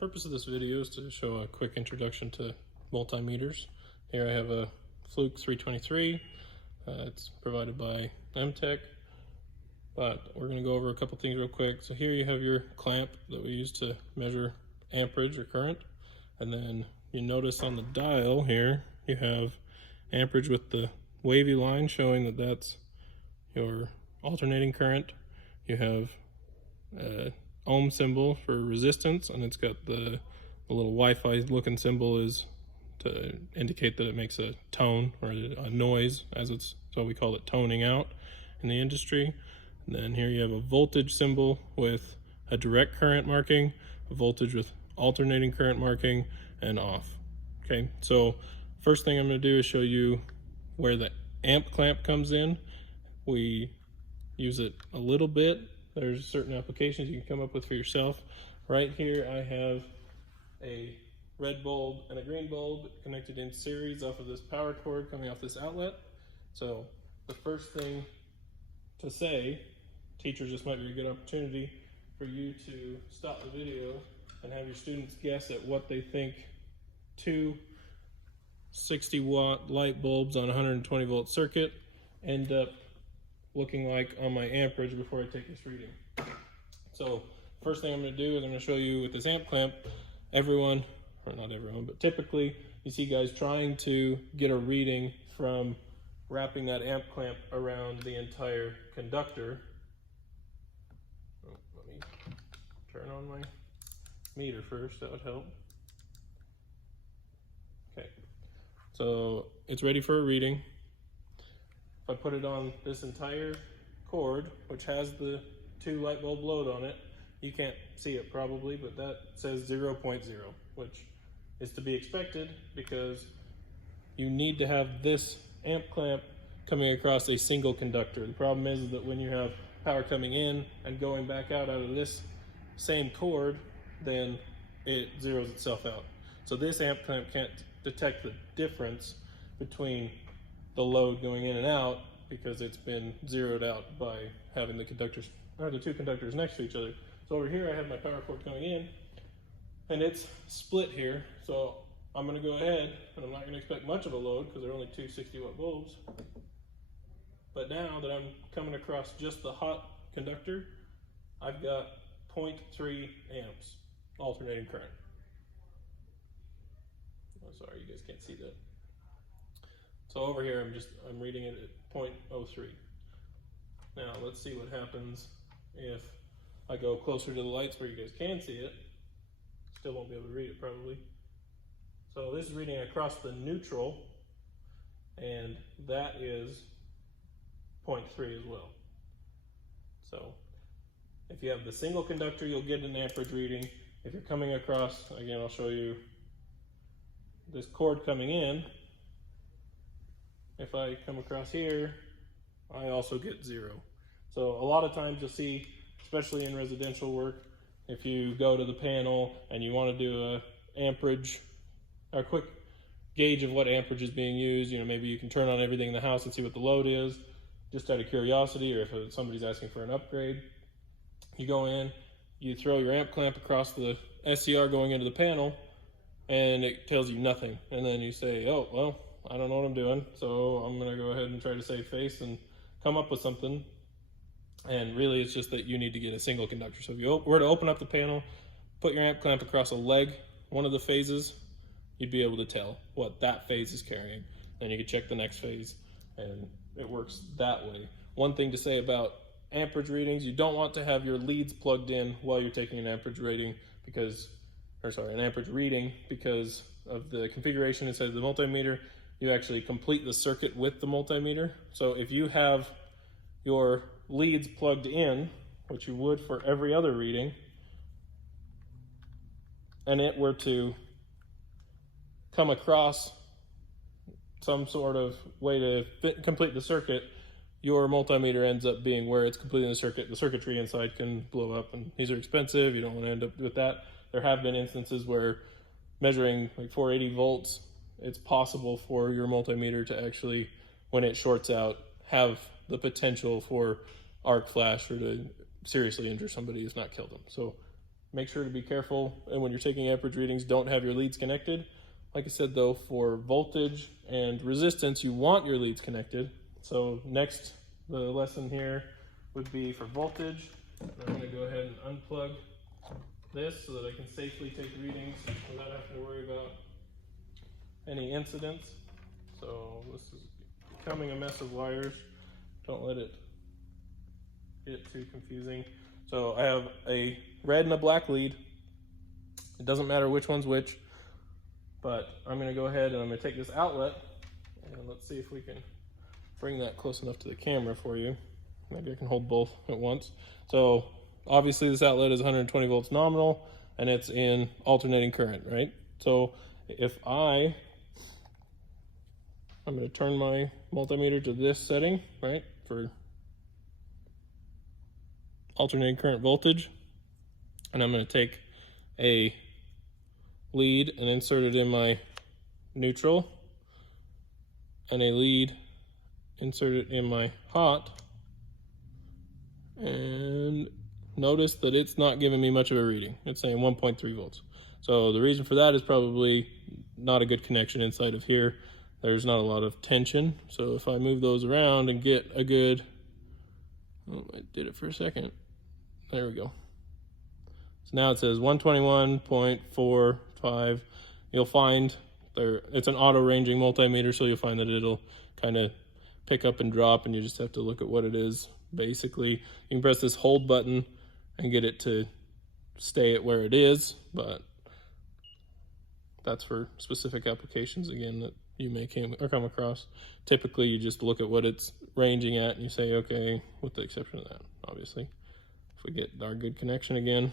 purpose of this video is to show a quick introduction to multimeters. Here I have a Fluke 323. It's provided by MTech, but we're going to go over a couple things real quick. So here you have your clamp that we use to measure amperage or current, and then you notice on the dial here you have amperage with the wavy line showing that that's your alternating current. You have ohm symbol for resistance, and it's got the little Wi-Fi looking symbol is to indicate that it makes a tone or a noise, so we call it toning out in the industry. And then here you have a voltage symbol with a direct current marking, a voltage with alternating current marking, and off. Okay, so first thing I'm going to do is show you where the amp clamp comes in. We use it a little bit. There's certain applications you can come up with for yourself. Right here I have a red bulb and a green bulb connected in series off of this power cord coming off this outlet. So the first thing to say, teachers, this might be a good opportunity for you to stop the video and have your students guess at what they think two 60-watt light bulbs on a 120-volt circuit end up looking like on my amperage before I take this reading. So first thing I'm going to do is I'm going to show you with this amp clamp, everyone, or not everyone, but typically you see guys trying to get a reading from wrapping that amp clamp around the entire conductor. Let me turn on my meter first, that would help. Okay, so it's ready for a reading. If I put it on this entire cord, which has the 2 light bulb load on it, you can't see it probably, but that says 0.0, which is to be expected because you need to have this amp clamp coming across a single conductor. The problem is that when you have power coming in and going back out of this same cord, then it zeroes itself out. So this amp clamp can't detect the difference between the load going in and out because it's been zeroed out by having the conductors, or the 2 conductors next to each other. So over here I have my power cord coming in and it's split here. So I'm going to go ahead, and I'm not going to expect much of a load because they're only 2 60-watt bulbs. But now that I'm coming across just the hot conductor, I've got 0.3 amps alternating current. Oh, sorry, you guys can't see that. So over here, I'm reading it at 0.03. Now let's see what happens if I go closer to the lights where you guys can see it. Still won't be able to read it probably. So this is reading across the neutral, and that is 0.3 as well. So if you have the single conductor, you'll get an amperage reading. If you're coming across, again, I'll show you this cord coming in. If I come across here, I also get 0. So a lot of times you'll see, especially in residential work, if you go to the panel and you want to do a amperage, or a quick gauge of what amperage is being used, maybe you can turn on everything in the house and see what the load is, just out of curiosity, or if somebody's asking for an upgrade. You go in, you throw your amp clamp across the SCR going into the panel, and it tells you nothing. And then you say, oh, well, I don't know what I'm doing, so I'm going to go ahead and try to save face and come up with something. And really, it's just that you need to get a single conductor. So if you were to open up the panel, put your amp clamp across a leg, one of the phases, you'd be able to tell what that phase is carrying. Then you can check the next phase, and it works that way. One thing to say about amperage readings, you don't want to have your leads plugged in while you're taking an amperage reading because of the configuration inside of the multimeter. You actually complete the circuit with the multimeter. So if you have your leads plugged in, which you would for every other reading, and it were to come across some sort of way to complete the circuit, your multimeter ends up being where it's completing the circuit. The circuitry inside can blow up, and these are expensive. You don't want to end up with that. There have been instances where measuring like 480 volts, it's possible for your multimeter to actually, when it shorts out, have the potential for arc flash or to seriously injure somebody, if not kill them. So make sure to be careful, and when you're taking amperage readings, don't have your leads connected. Like I said though, for voltage and resistance, you want your leads connected. So next, the lesson here would be for voltage. I'm going to go ahead and unplug this so that I can safely take readings without having to worry about any incidents. So this is becoming a mess of wires. Don't let it get too confusing. So I have a red and a black lead. It doesn't matter which one's which, but I'm going to go ahead and I'm going to take this outlet, and let's see if we can bring that close enough to the camera for you. Maybe I can hold both at once. So obviously this outlet is 120 volts nominal, and it's in alternating current, right? So if I'm going to turn my multimeter to this setting, right, for alternating current voltage, and I'm going to take a lead and insert it in my neutral, and a lead, insert it in my hot, and notice that it's not giving me much of a reading. It's saying 1.3 volts. So the reason for that is probably not a good connection inside of here. There's not a lot of tension. So if I move those around and get a good, oh, I did it for a second. There we go. So now it says 121.45. You'll find it's an auto ranging multimeter, so you'll find that it'll kind of pick up and drop, and you just have to look at what it is. Basically, you can press this hold button and get it to stay at where it is, but that's for specific applications, again, that you may come across. Typically, you just look at what it's ranging at and you say, okay, with the exception of that, obviously. If we get our good connection again,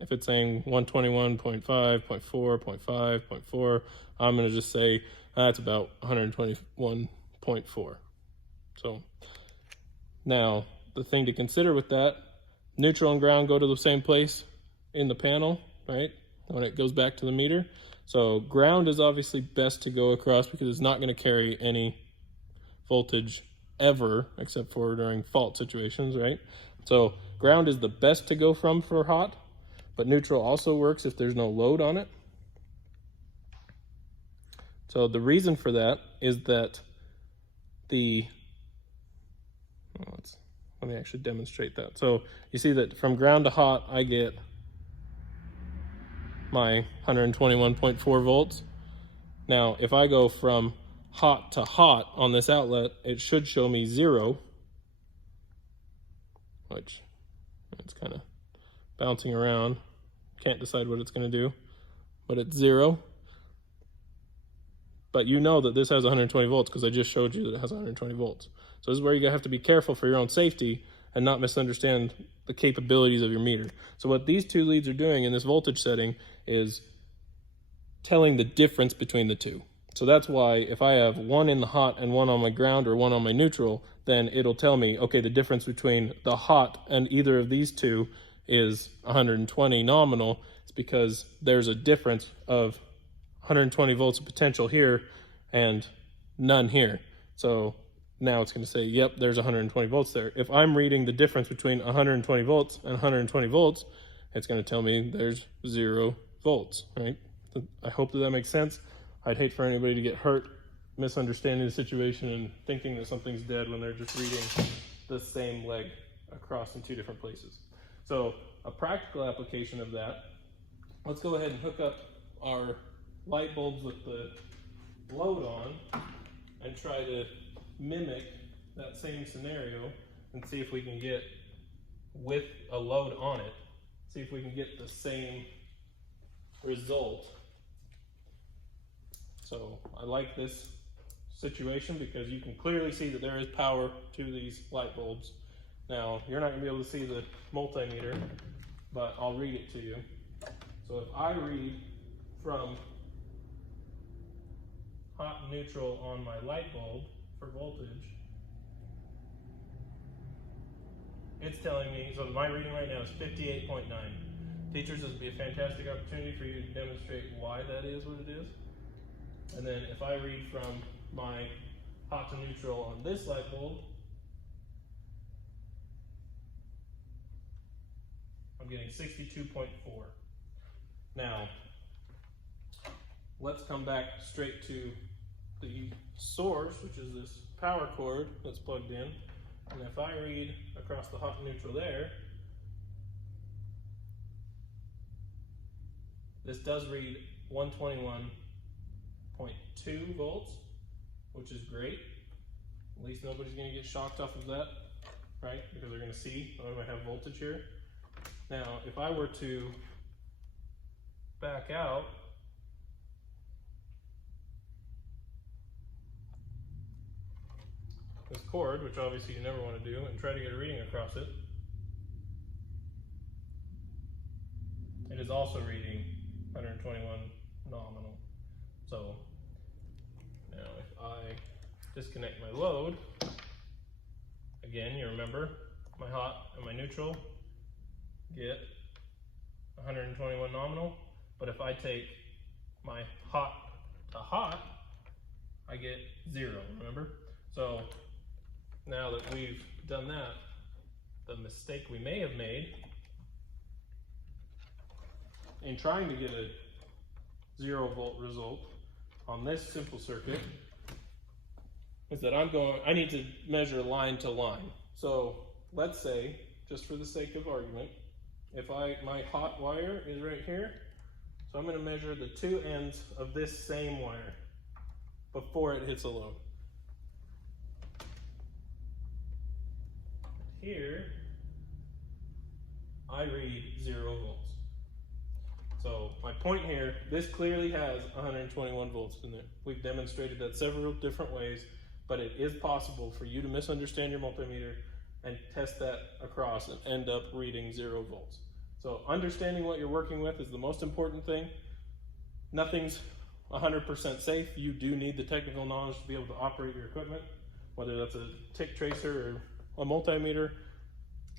if it's saying 121.5, 0.4, 0.5, 0.4, I'm going to just say that's about 121.4. So now the thing to consider with that, neutral and ground go to the same place in the panel, right, when it goes back to the meter. So ground is obviously best to go across because it's not going to carry any voltage ever, except for during fault situations, right? So ground is the best to go from for hot, but neutral also works if there's no load on it. So the reason for that is that let me actually demonstrate that. So you see that from ground to hot, I get my 121.4 volts. Now, if I go from hot to hot on this outlet, it should show me 0, which it's kind of bouncing around. Can't decide what it's going to do, but it's 0. But you know that this has 120 volts because I just showed you that it has 120 volts. So this is where you have to be careful for your own safety and not misunderstand the capabilities of your meter. So what these two leads are doing in this voltage setting is telling the difference between the two. So that's why if I have one in the hot and one on my ground or one on my neutral, then it'll tell me, okay, the difference between the hot and either of these two is 120 nominal. It's because there's a difference of 120 volts of potential here and none here. So now it's going to say, yep, there's 120 volts there. If I'm reading the difference between 120 volts and 120 volts, it's going to tell me there's 0 volts, right? I hope that makes sense. I'd hate for anybody to get hurt misunderstanding the situation and thinking that something's dead when they're just reading the same leg across in 2 different places. So a practical application of that, let's go ahead and hook up our light bulbs with the load on and try to mimic that same scenario and see if we can get, with a load on it, see if we can get the same result. So I like this situation because you can clearly see that there is power to these light bulbs. Now, you're not going to be able to see the multimeter, but I'll read it to you. So if I read from hot and neutral on my light bulb for voltage, it's telling me, so my reading right now is 58.9. Teachers, this would be a fantastic opportunity for you to demonstrate why that is what it is. And then if I read from my hot to neutral on this light bulb, I'm getting 62.4. Now, let's come back straight to the source, which is this power cord that's plugged in. And if I read across the hot and neutral there, this does read 121.2 volts, which is great. At least nobody's going to get shocked off of that, right? Because they're going to see I might have voltage here. Now, if I were to back out, this cord, which obviously you never want to do, and try to get a reading across it, it is also reading 121 nominal. So now if I disconnect my load, again, you remember my hot and my neutral get 121 nominal, but if I take my hot to hot, I get 0, remember? So now that we've done that, the mistake we may have made in trying to get a 0 volt result on this simple circuit is that I need to measure line to line. So let's say, just for the sake of argument, if my hot wire is right here, so I'm going to measure the two ends of this same wire before it hits a load. Here, I read 0 volts. So my point here, this clearly has 121 volts in there. We've demonstrated that several different ways, but it is possible for you to misunderstand your multimeter and test that across and end up reading 0 volts. So understanding what you're working with is the most important thing. Nothing's 100% safe. You do need the technical knowledge to be able to operate your equipment, whether that's a tick tracer or a multimeter.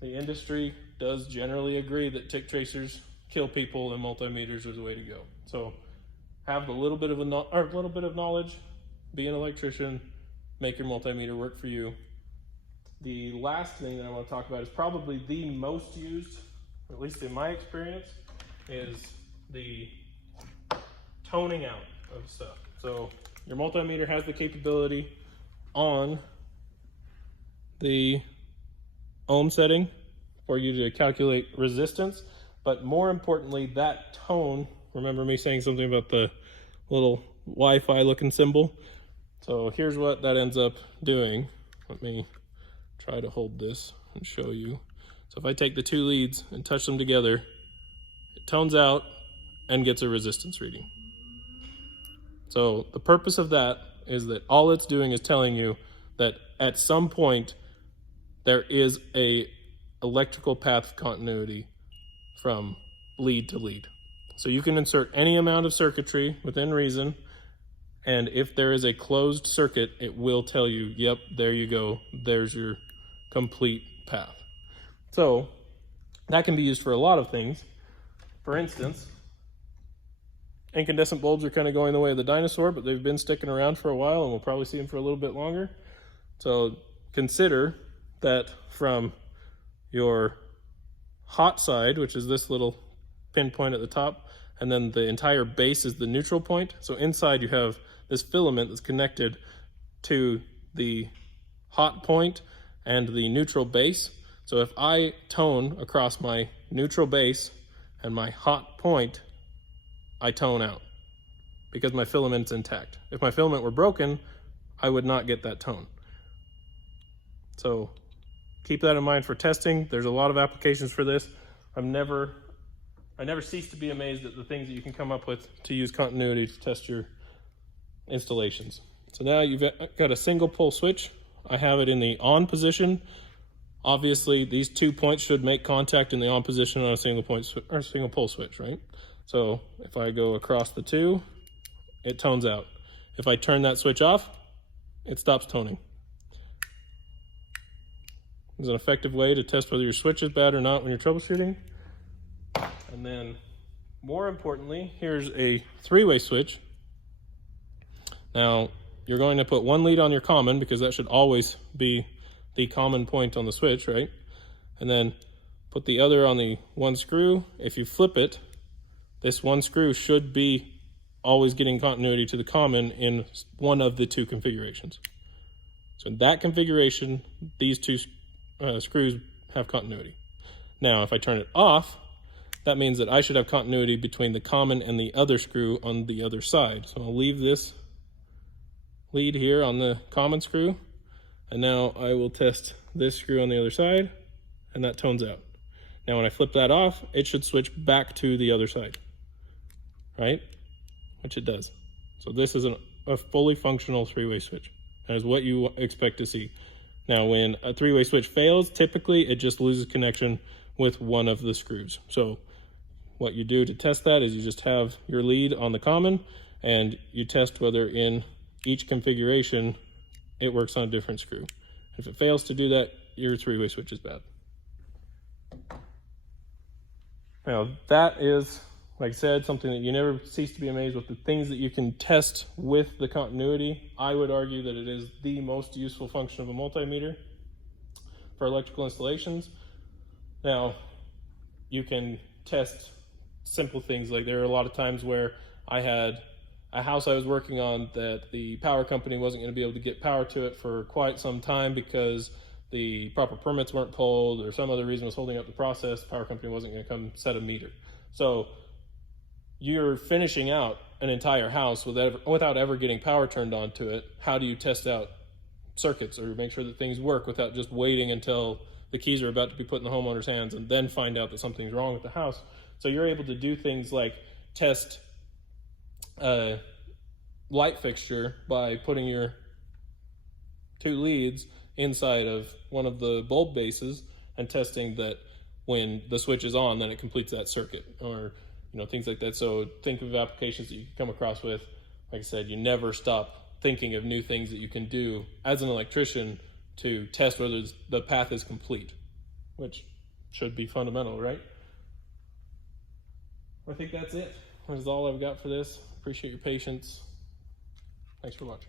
The industry does generally agree that tick tracers kill people and multimeters are the way to go. So have a little bit of knowledge, be an electrician, make your multimeter work for you. The last thing that I want to talk about is probably the most used, at least in my experience, is the toning out of stuff. So your multimeter has the capability on the ohm setting for you to calculate resistance, but more importantly, that tone, remember me saying something about the little Wi-Fi looking symbol? So here's what that ends up doing. Let me try to hold this and show you. So if I take the two leads and touch them together, it tones out and gets a resistance reading. So the purpose of that is that all it's doing is telling you that at some point there is a electrical path continuity from lead to lead. So you can insert any amount of circuitry within reason, and if there is a closed circuit, it will tell you, yep, there you go, there's your complete path. So that can be used for a lot of things. For instance, incandescent bulbs are kind of going the way of the dinosaur, but they've been sticking around for a while, and we'll probably see them for a little bit longer. So consider that from your hot side, which is this little pinpoint at the top, and then the entire base is the neutral point. So inside you have this filament that's connected to the hot point and the neutral base. So if I tone across my neutral base and my hot point, I tone out because my filament's intact. If my filament were broken, I would not get that tone. So keep that in mind for testing. There's a lot of applications for this. I never cease to be amazed at the things that you can come up with to use continuity to test your installations. So now you've got a single pole switch. I have it in the on position. Obviously, these 2 points should make contact in the on position on a single pole switch, right? So if I go across the two, it tones out. If I turn that switch off, it stops toning. It's an effective way to test whether your switch is bad or not when you're troubleshooting. And then, more importantly, here's a three-way switch. Now, you're going to put one lead on your common because that should always be the common point on the switch, right? And then put the other on the one screw. If you flip it, this one screw should be always getting continuity to the common in one of the two configurations. So in that configuration, these two screws have continuity. Now, if I turn it off, that means that I should have continuity between the common and the other screw on the other side. So I'll leave this lead here on the common screw, and now I will test this screw on the other side, and that tones out. Now when I flip that off, it should switch back to the other side, right? Which it does. So this is a fully functional three-way switch. That is what you expect to see. Now when a three-way switch fails, typically it just loses connection with one of the screws. So what you do to test that is you just have your lead on the common, and you test whether in each configuration it works on a different screw. If it fails to do that, your three-way switch is bad. Now that is, like I said, something that you never cease to be amazed with, the things that you can test with the continuity. I would argue that it is the most useful function of a multimeter for electrical installations. Now, you can test simple things, like there are a lot of times where I had a house I was working on that the power company wasn't going to be able to get power to it for quite some time because the proper permits weren't pulled or some other reason was holding up the process. The power company wasn't going to come set a meter. So you're finishing out an entire house without ever getting power turned on to it. How do you test out circuits or make sure that things work without just waiting until the keys are about to be put in the homeowner's hands and then find out that something's wrong with the house? So you're able to do things like test a light fixture by putting your two leads inside of one of the bulb bases and testing that when the switch is on, then it completes that circuit, or things like that. So think of applications that you can come across with. Like I said, you never stop thinking of new things that you can do as an electrician to test whether the path is complete, which should be fundamental, right? I think that's it. That is all I've got for this. Appreciate your patience. Thanks for watching.